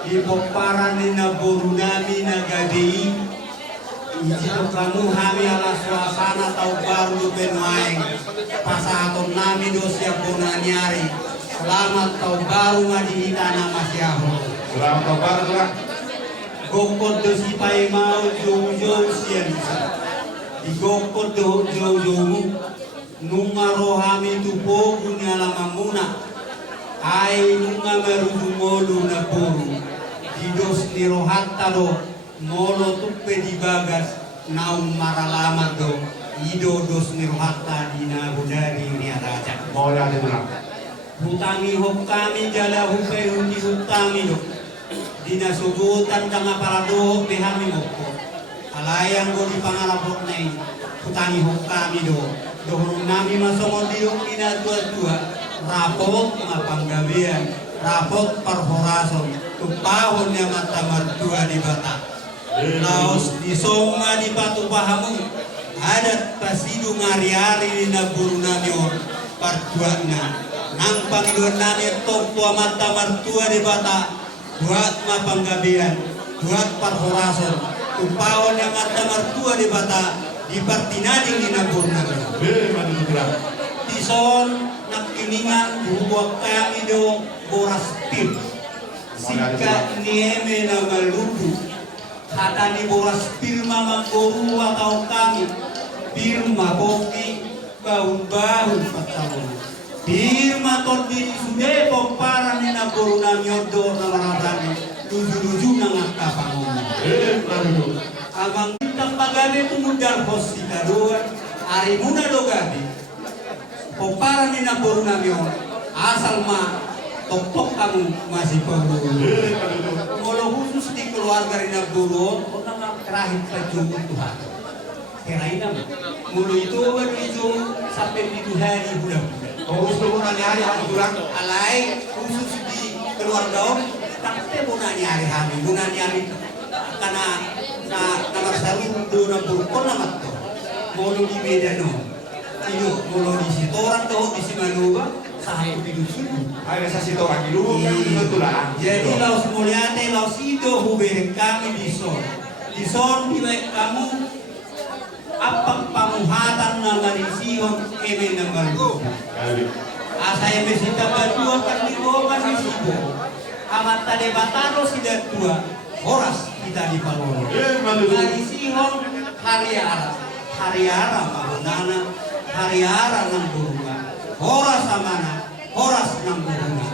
Ipoparan ni na buru nami na gabi. Ito kamu kami ala suasana tau baru penmain. Pasaton nami dosia bonanyari. Selamat tau baru madihita nama siaho. Selamat tahun baru tuh. Gokot dosi pai mau jauh-jauh sianisa. Di gokot jauh-jauh nunga rohami tupo punya lama muna. Ai nunga merudu molu na buru. Didos ni rohatta do molo tuppe di bagas naum maralama do ido dos ni rohatta di na budari ni raja. Mau ada tulang. Hutangi hok kami jala hupe hundi hutangi do. Dina subutan tanga para do behami mokko. Alayang go di pangalapot nai hutangi hok kami do. Dohon nami masongon diok ina tua-tua rapot mapanggabian rapot parhorason tupahon yang mata mertua di Batak laos di songa di patu pahamu adat pasidu ngari-ari di naburu namion partuana nang pangidon nami tok tua mata mertua di Batak buat mapanggabian buat parhorason tupahon yang mata mertua di Batak di partinading di naburu namion Tison nakiningan buat kami do boras pil. Sika nieme na maludu. Hata ni boras pil mama goru atau kami. Pirma boki baun-baun patawon. Pirma tot diri sude pomparan ni na goru na nyodo na marabani. Luju-luju na ngakapangon. Abang kita pagale tumudar hosita doan. Ari muna do gabi. Pomparan ni na goru na nyodo. Asal ma tok kamu masih perlu. Kalau khusus di keluarga Rina Burun, orang terakhir terjun Tuhan. Kirain apa? Mulu itu berjum sampai di hari bulan-bulan. Khusus bulan hari kamu pulang. Alai khusus di keluarga om, tapi bulan hari bulan hari karena nama saru dona Burun nama tuh. Mulu di Medan om. Iyo mulu di situ orang tahu di Simanuba. Sahaya hidup sini. Ada sasi orang hidup yang tulang. Jadi laus mulyate laus itu hubungan kami di son di kamu apa pamuhatan nama disihon keme nama itu. Asaya besita berdua kan di bawah di situ. Amat tade batano sidat dua horas kita di Palolo. Dari sihon hariara mahunana hariara nang burungan. Horas amana, horas nang burungan.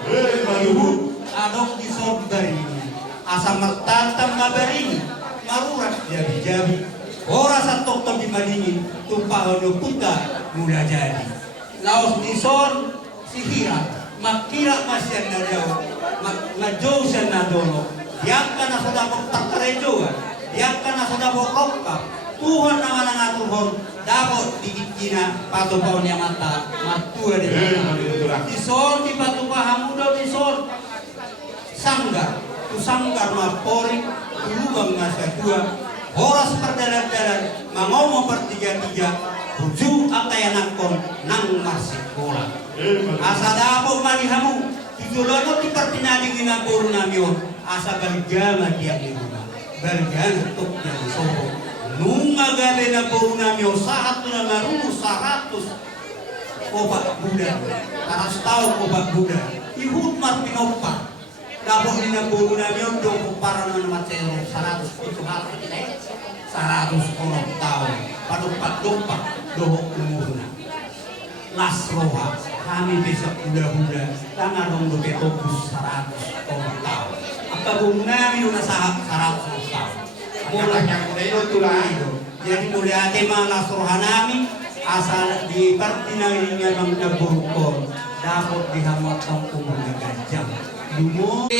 Ibu adok di sob dari ini. Asam mertatam ngabarini, marurat jabi-jabi. Horas atok di madingin, tumpah ono puta mula jadi. Laos di son sihira, makira masyan na jauh, majauh siya na dolo. Yang kana sodapok takarejoa, yang kana sodapok rokap. Tuhan nama nangaturhon dapat dikikina patu paun yang mata matua di son di patu pahamudo di son sanggar tu sanggar mapori tulubang nasa dua horas perdalan-dalan mangomong pertiga-tiga ujung akayanakon nang masih bola asa dapat malihamu tujulono di pertinading inaburu namion asa bergama tiap di rumah bergama tuk yang soho nunga gabe na puruna myo saat na maruno 100 obat Buddha 100 tahun obat Buddha ihutmat pinopa dapat ni na puruna myo do para na macero 100 itu hal kita 100 orang tahun padumpak dohok umurna las roha kami besok Buddha tanah dong do betobus 100 orang tahun apa guna myo na 100 tahun Yang itu tulang. Jadi mulia tema lasrohanami asal di partinainya bang daburukor dapat dihamat kampung gajah. Dumo.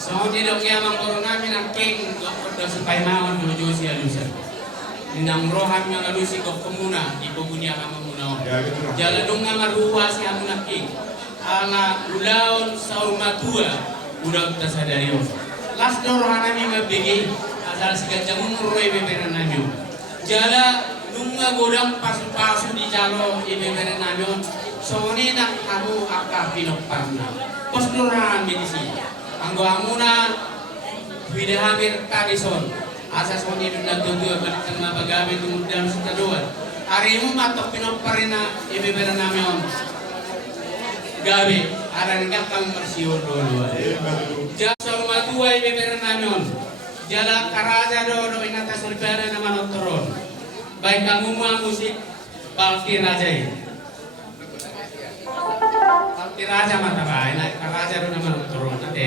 So didok ya mang koronami nang king dokter do supaya maon dojo sia lusa. Nang roham yang alusi kok kemuna ibu punya kamuna. Jalan dong ngamar ruas si amuna king. Ala ulaun saumatua udah kita sadari. Las rohanami mabigi asal sigajang umurwe beberan nanyo. Jala nunga godang pasu-pasu di jalo beberan nanyo. So ni nak kamu akar pinok parna. Pos rohanami di sini. Anggo amuna Wida Hamir Kadison asas mo nito na tutuwa balik ang mga pag-gamit tumudan sa taduan. Ari mo matok pinoparina ibibera namin gabi aran nga kang marsiyon dolo. Jasa umatua ibibera namin jala karaja dolo inata sulpera naman otoron. Baik kamu mga musik Balti Raja ini. Balti Raja mata ba? Karaja dolo naman otoron ate.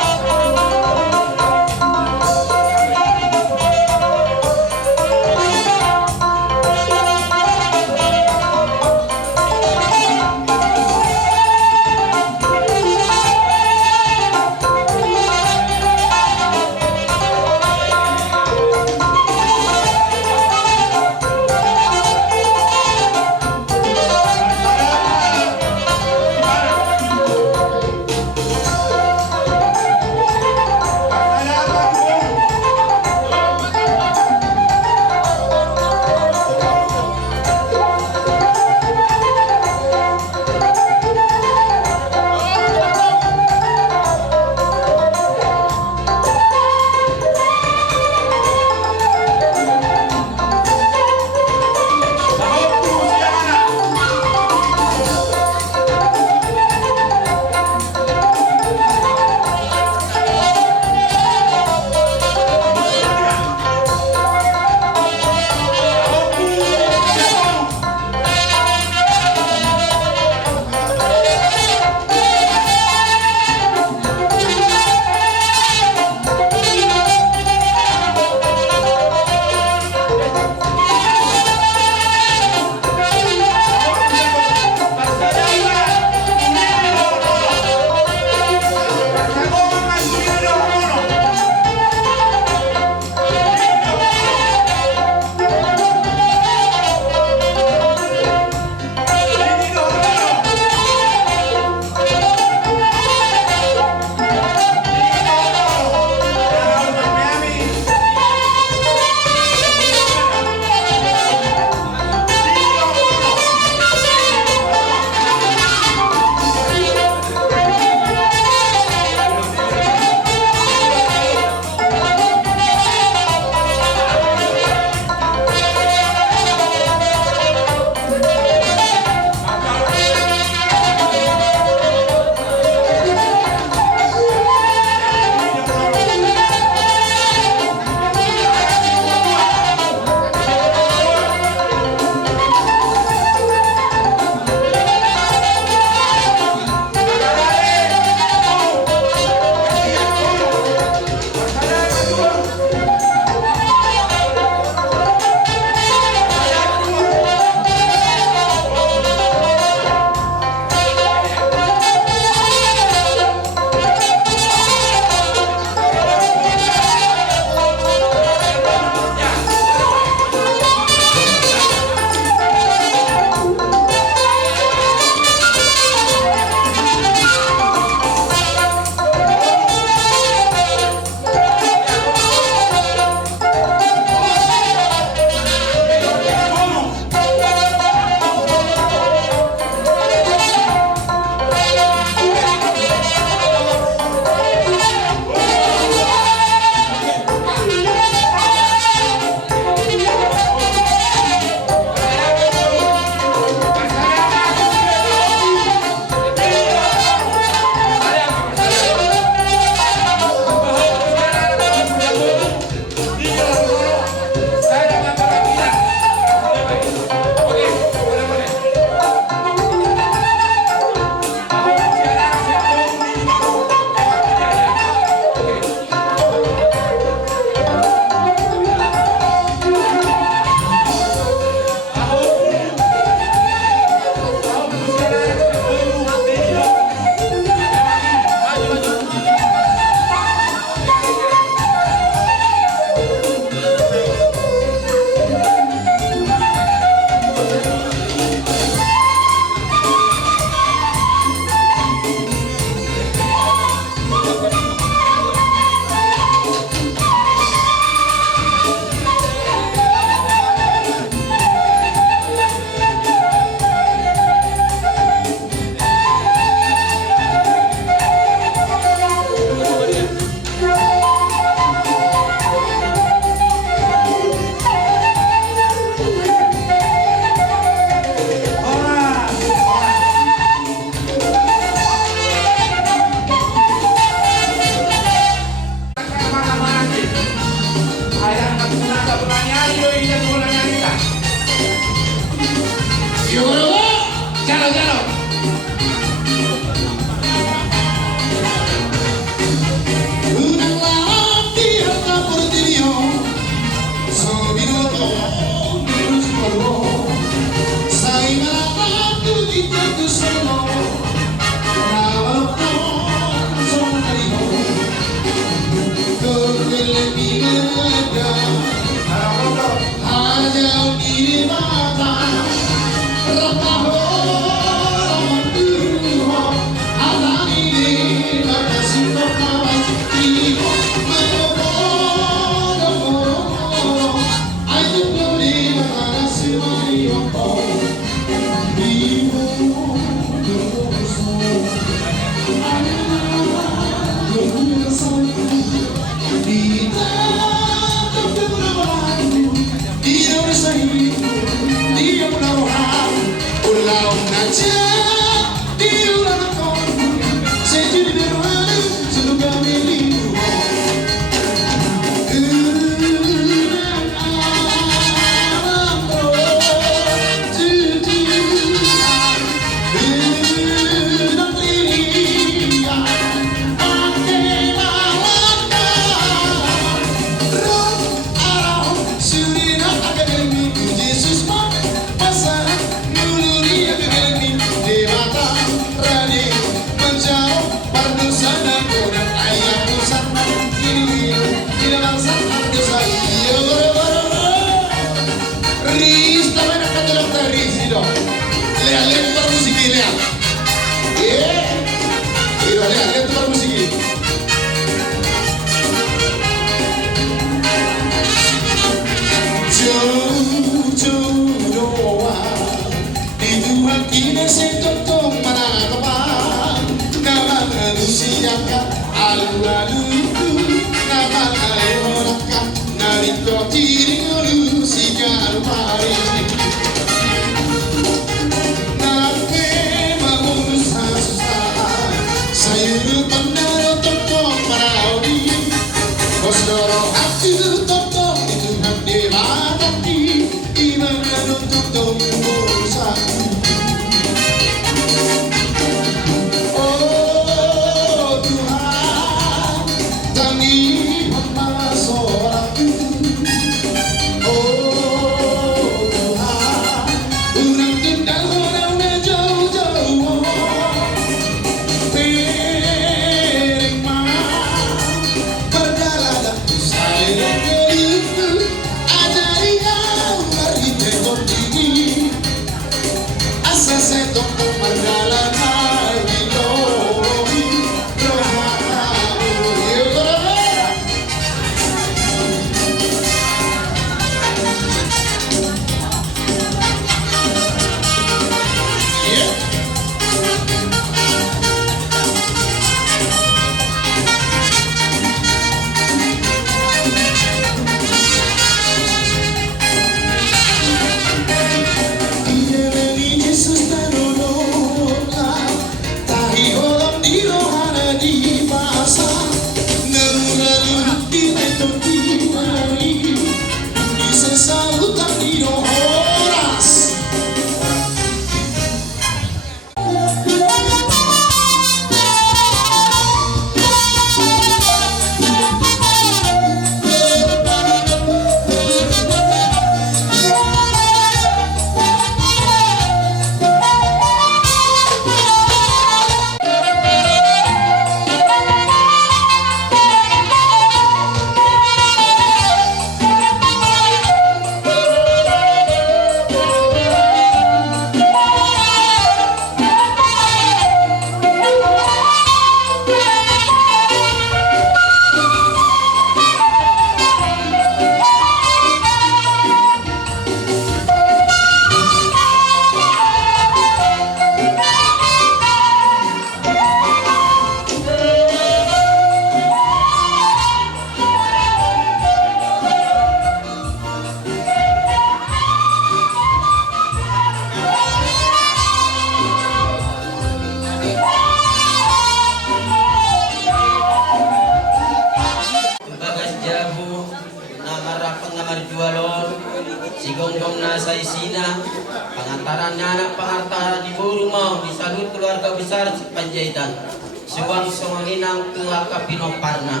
Sigonggong nasa isina, pangantaran anak pangantaran ibu rumah disalut keluarga besar Panjaitan. Suwang songoninang tua Kapinoparna.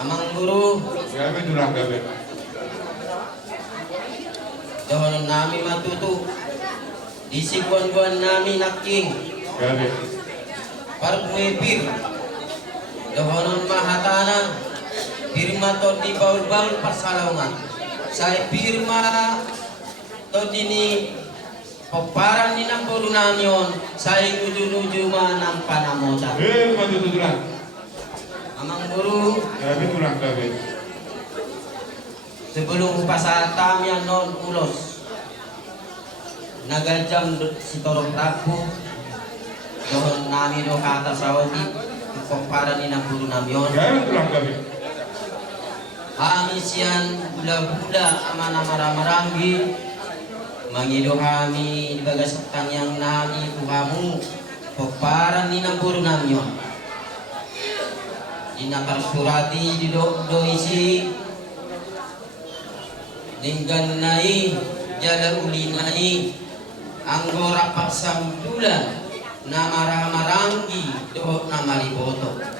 Amang guru, Gabe durang gabe. dohonon nami matutu. Disikon-kuan nami naking. Gabe. Parbuepir. Dohonon mahatana. Firma to di baul-baul pasalongan. Saya firma to dini Peparan ni ng puro namin sa inujunuju manang panamotan. Matututulan. Amang guru, Gabit ulang gabit. sebelum pasata yang non ulos, nagajam si Torong Prabu, doon namin o kata Saudi, peparan ni ng puro namin. Gabit ulang gabit. Amis yan bula-bula amana maramarambi mangido kami bagasaktan yang nami kuhamu peparan ni ng puro namin. Dinakarsurati di do isi linggan nai jala ulinai anggora paksam bulan namara-maranggi do namariboto.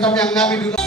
tetap yang kami dulu.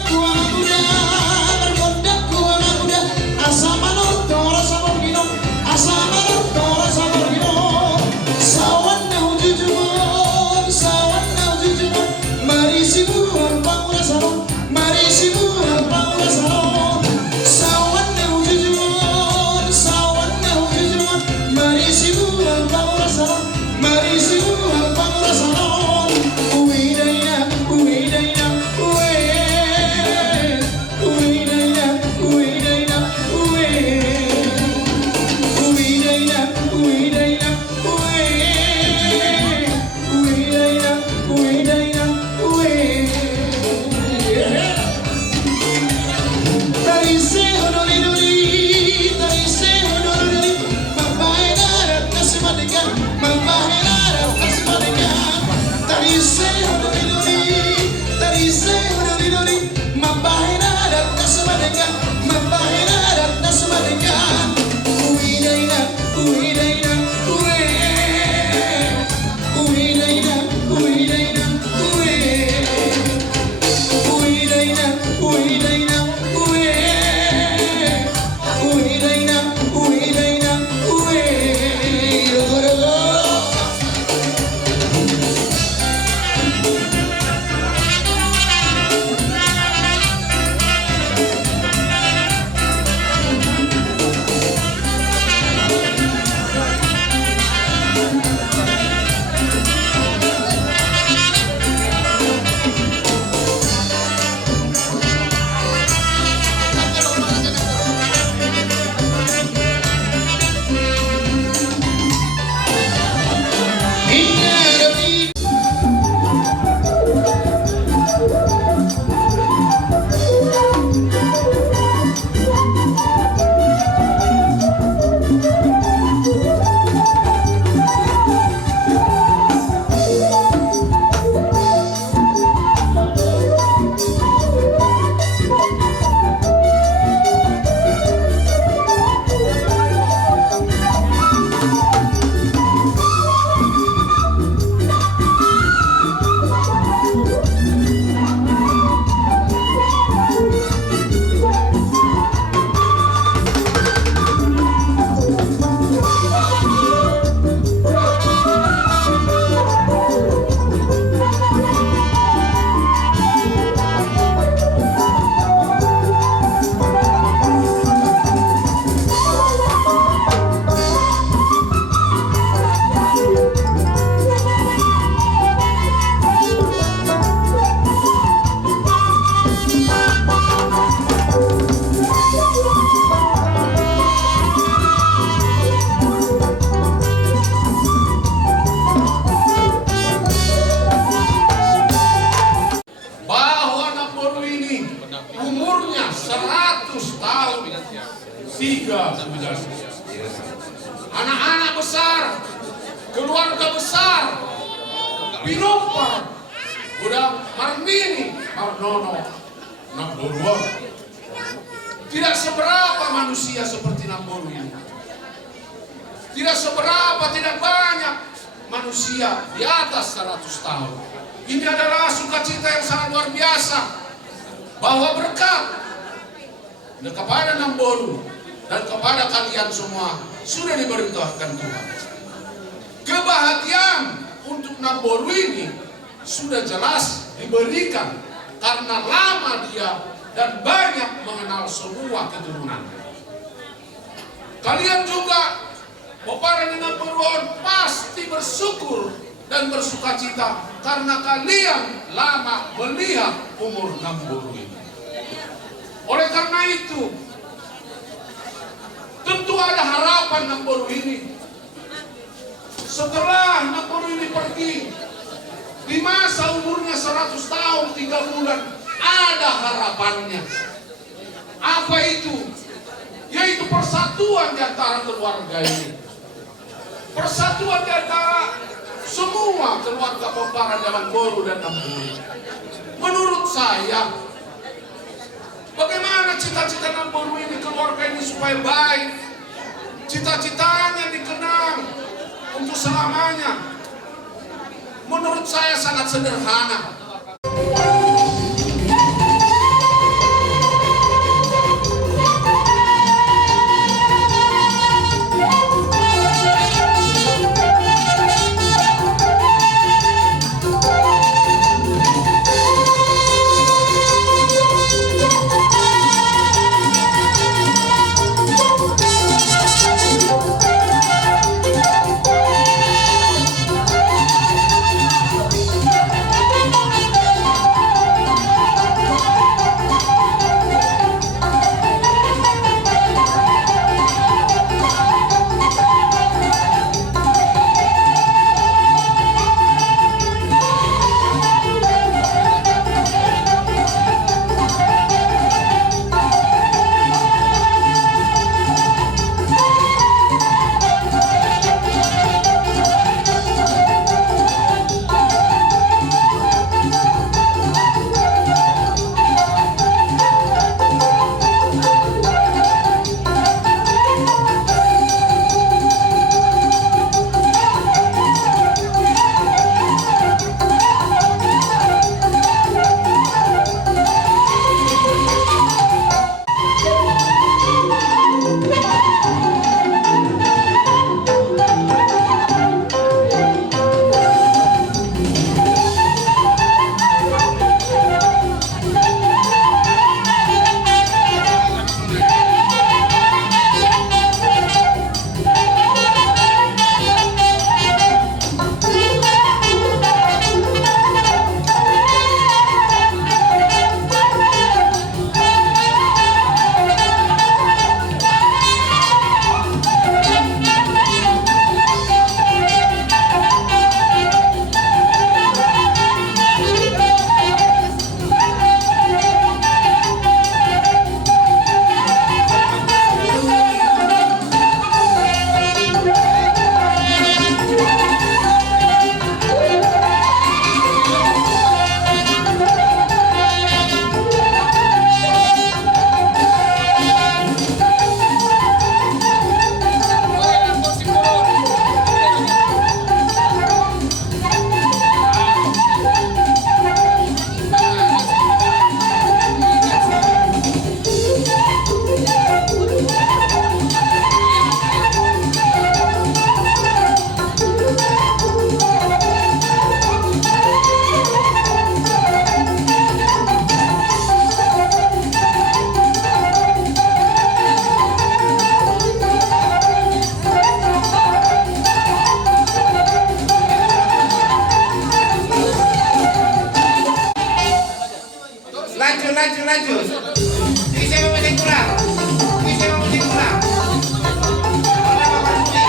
Anak-anak besar, keluarga besar, Pinopar, udah Marmini, Marnono, Namboruan. Tidak seberapa manusia seperti Namboru ini. Tidak seberapa, tidak banyak manusia di atas 100 tahun. Ini adalah sukacita yang sangat luar biasa, bahwa berkat kepada Namboru dan kepada kalian semua sudah diberitahukan Tuhan. Kebahagiaan untuk Namboru ini sudah jelas diberikan karena lama dia dan banyak mengenal semua keturunan. Kalian juga, Bapak dan Namboruan, pasti bersyukur dan bersukacita karena kalian lama melihat umur Namboru ini. Oleh karena itu, tentu ada harapan Namboru ini. Setelah Namboru ini pergi, di masa umurnya 100 tahun 3 bulan, ada harapannya. Apa itu? Yaitu persatuan di antara keluarga ini. Persatuan di antara semua keluarga Pembaran Namboru dan Namboru. Menurut saya, bagaimana cita-cita Namboru ini, keluarga ini supaya baik, cita-citanya dikenang untuk selamanya. Menurut saya sangat sederhana. lanjut. Bisa memusik pulang. Oleh Bapak Rudi.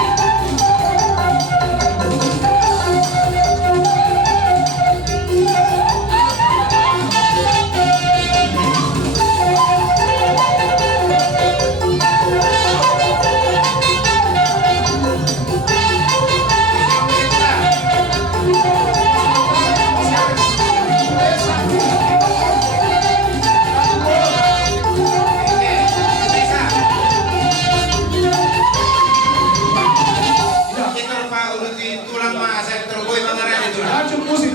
Lanjut musik.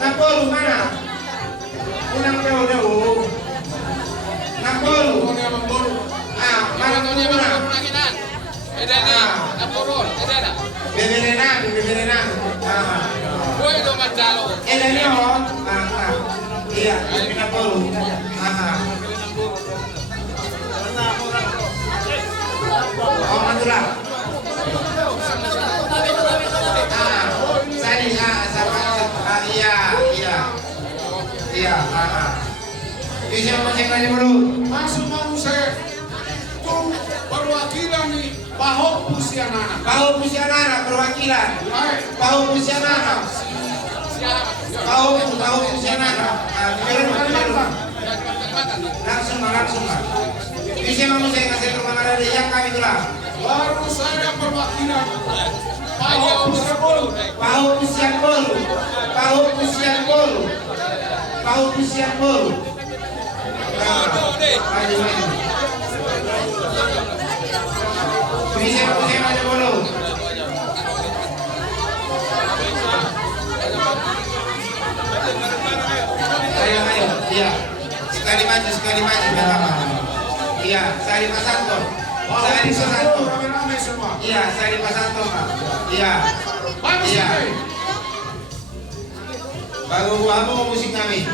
Napolu mana? Unang daw. Napolu. Mana tuh mana? Beberenan. Ini oh. Iya, ini Napolu. Oh, Madura. Iya. Bisa masih lagi bro. Masuk mau saya tuh perwakilan nih Pahok Pusianana. Pahok Pusianana perwakilan. Pahok Pusianana. Pahok Pusianana. Langsung. Bisa mau saya kasih rumah ada yang kami tulah. Baru saya perwakilan Pau Pusian Bolu. Ayo, iya. Sekali maju pertama. Iya, Sari Pasanto. Sari Pasanto. Rame-rame semua. Iya, Sari Pasanto, Pak. Iya. Bagus Iya. ini. Baru apa musik kami?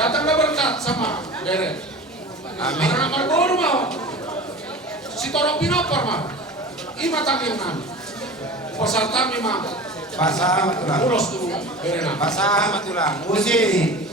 Datanglah berkat sama Beret. Amin. Karena Marboro mau. Si Toro Pinopor mau. Ima kami yang nami. Peserta memang. Pasah matulang. Ulos dulu. Berena. Pasah matulang. Musik.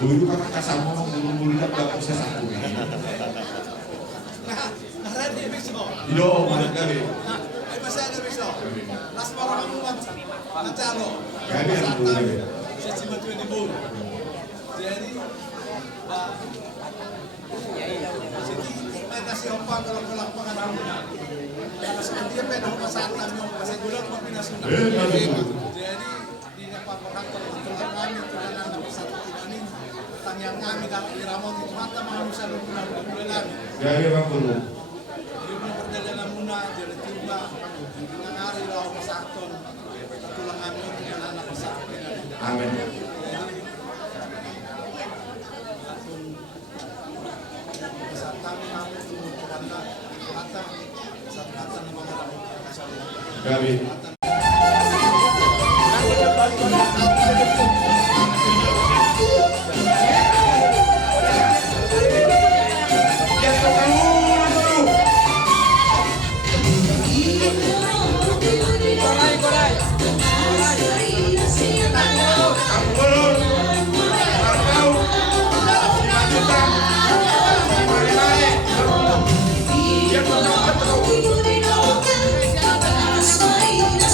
Dulu kan kasama mengumulkan bapak saya satu. Ilo, mana kali? Kami yang boleh. Yang kami dapat diramon itu mata manusia lupa bulan. Jadi bang guru. Yung perjalanan muna, jadi tiba dengan hari law masaton, tulang kami dengan anak masaton. Amin. Saat kami mampu turun ke mana, kata saat kata nama orang Kami. Saya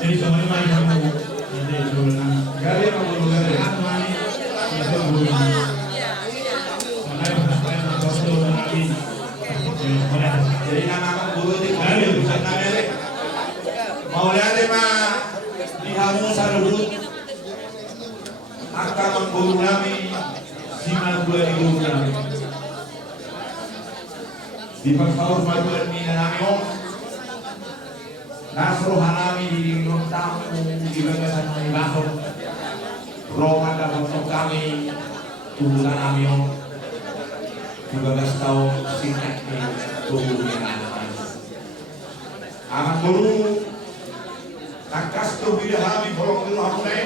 Jadi semuanya mari kamu jadi jualan. Gari kamu gari. Jadi nama guru di gari bukan nama mau lihat mah di hamu sarut akan mengguru kami simal dua di guru kami di pasal bulan ini nami om Nasro hanami di tamu di bagasan kami bakon roman dalam kami tubuhan kami om 17 tahun singkat di tubuh dengan anak guru nakas tu bidahami bolong dulu hamune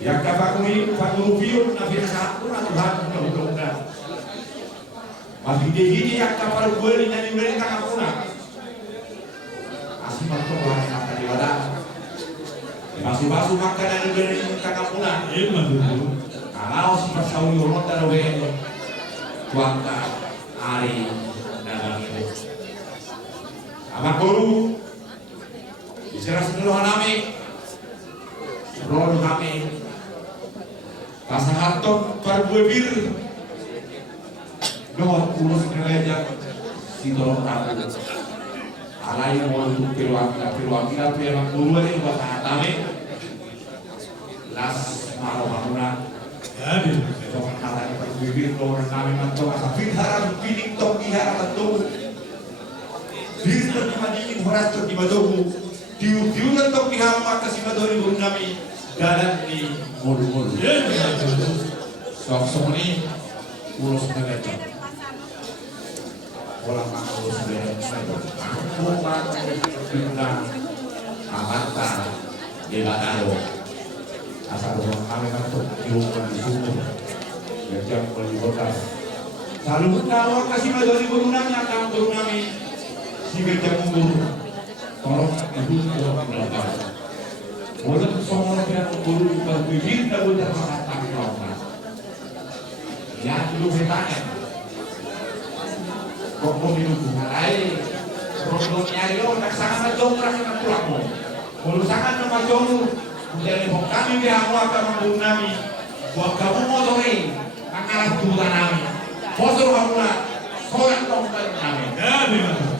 yang kapakumi paguru biur nafina satu natuhan mudah-mudahan masih dihini yang kapal gue di nyanyi mereka kapuna asli makto bahas makan di wadah masih basuh makan yang dari kapuna kalau si pasawi orang taruh tuangka hari dalam itu anak guru bicara seluruh kami seluruh kami pasang hartok parbuebir doh urus kerja si dorong aku alai mau untuk perwakilan pihak guru ini pasang kami las malu bangunan jadi doang kata parbuebir doang kami mantok asal pintar pining tok ihara tentu di Dito di madingin horasto di madogu. Diu-diunan tok di hama kasi madori guru nami dalan ni mulu-mulu. Sok ni ulos nagaja. Wala mangurus beres sayo. Aku pindah amata di Badaro. Asal kami masuk diumpan di sumur. Yang beli hotel. Selalu tahu kasih madori guru nami akan guru nami si kerja guru. Tolong ibu tolong berapa. Walaupun semua yang guru berpikir tak boleh mengatakan kelawan. Ya dulu bertanya. Kok mau hidup mulai? Rondo nyari lo tak sangat jongkrak dengan tulangmu. Kalau sangat nama jongkrak, kemudian ibu kami bilang akan guru nami. Buat kamu motorin, akan tubuh nami. Motor kamu lah, soalnya kamu nami. Ya memang.